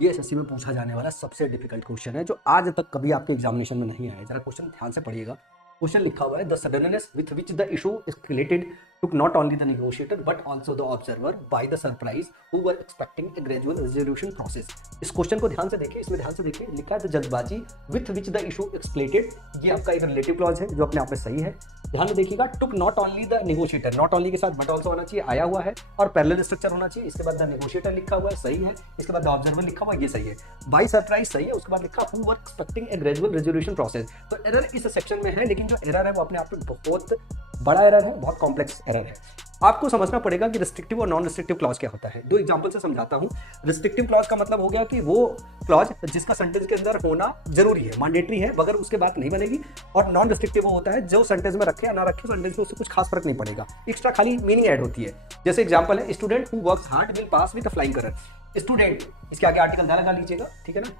ये एसएससी में पूछा जाने वाला सबसे डिफिकल्ट क्वेश्चन है जो आज तक कभी आपके एग्जामिनेशन में नहीं आया। जरा क्वेश्चन ध्यान से पढ़िएगा। क्वेश्चन लिखा हुआ है, the suddenness with which the issue escalated took not only the negotiator but also the observer by the surprise who were expecting a gradual resolution process। इस क्वेश्चन को ध्यान से देखिए, इसमें ध्यान से देखिए, लिखा है द जल्दबाजी with which the issue escalated। ये आपका एक रिलेटिव क्लॉज है जो अपने आप में सही है। ध्यान में देखिएगा, took not only the negotiator, not only के साथ but also होना चाहिए, आया हुआ है और पैरेलल स्ट्रक्चर होना चाहिए। इसके बाद द नेगोशिएटर लिखा हुआ है, सही है। इसके बाद द ऑब्जर्वर लिखा हुआ है, ये सही है। बाय सरप्राइज सही है। उसके बाद लिखा who were expecting a gradual resolution process। तो एरर इस सेक्शन में है, लेकिन जो एरर है वो अपने आप में बहुत बड़ा एरर है, बहुत कॉम्प्लेक्स एरर है। आपको समझना पड़ेगा कि रिस्ट्रिक्टिव और नॉन रिस्ट्रिक्टिव क्लॉज क्या होता है। दो एग्जांपल से समझाता हूं। रिस्ट्रिक्टिव क्लॉज का मतलब हो गया कि वो क्लॉज जिसका सेंटेंस के अंदर होना जरूरी है, मैंडेटरी है, मगर उसके बाद नहीं बनेगी। और नॉन रिस्ट्रिक्टिव वो होता है जो सेंटेंस में रखे या ना रखे, सेंटेंस में उससे कुछ खास फर्क नहीं पड़ेगा, एक्स्ट्रा खाली मीनिंग ऐड होती है। जैसे एग्जांपल है, student who works hard will pass with a flying colour. Student, इसके आगे आर्टिकल ना लगा लीजिएगा, ठीक है ना।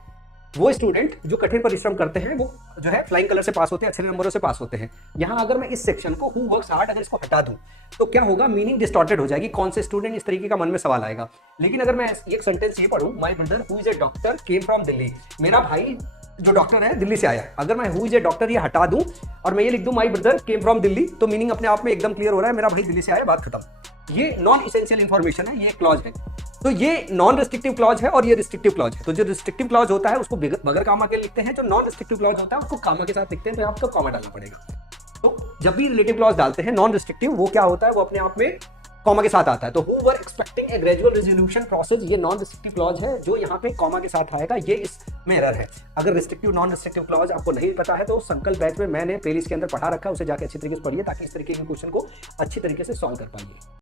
वो स्टूडेंट जो कठिन परिश्रम करते हैं वो जो है फ्लाइंग कलर से पास होते हैं, अच्छे नंबरों से पास होते हैं। यहाँ अगर मैं इस सेक्शन को हु वर्क्स हार्ड अगर इसको हटा दूं तो क्या होगा, मीनिंग डिस्टॉर्टेड हो जाएगी। कौन से स्टूडेंट, इस तरीके का मन में सवाल आएगा। लेकिन अगर मैं एक सेंटेंस ये पढ़ूं, my brother who is a doctor came from Delhi, मेरा भाई जो डॉक्टर है दिल्ली से आया। अगर मैं हु इज ए डॉक्टर ये हटा दूं और मैं ये लिख दूं my brother came from Delhi, तो मीनिंग अपने आप में एकदम क्लियर हो रहा है, मेरा भाई दिल्ली से आया, बात खत्म। ये नॉन इसेंशियल इंफॉर्मेशन है, ये क्लॉज है। तो ये नॉन रिस्ट्रिक्टिव क्लॉज है और ये रिस्ट्रिक्टिव क्लॉज है। तो जो रिस्ट्रिक्टिव क्लॉज होता है उसको बगैर कामा के लिखते हैं, जो नॉन रिस्ट्रिक्टिव क्लॉज होता है उसको कामा के साथ लिखते हैं। तो आपको कामा डालना पड़ेगा। तो जब भी रिलेटिव क्लॉज डालते हैं नॉन रिस्ट्रिक्टिव, वो क्या होता है, वो अपने आप में कॉमा के साथ आता है। तो who were expecting a gradual resolution process, ये नॉन रिस्ट्रिक्टिव क्लॉज है जो यहाँ पे कॉमा के साथ आएगा, ये इसमें एरर है। अगर रिस्ट्रिक्टिव नॉन रिस्ट्रिक्टिव क्लॉज आपको नहीं पता है तो संकल्प बैच में मैंने प्लेलिस्ट के अंदर पढ़ा रखा है, उसे जाकर अच्छी तरीके से पढ़िए ताकि इस तरीके के क्वेश्चन को अच्छी तरीके से सॉल्व कर पाइए।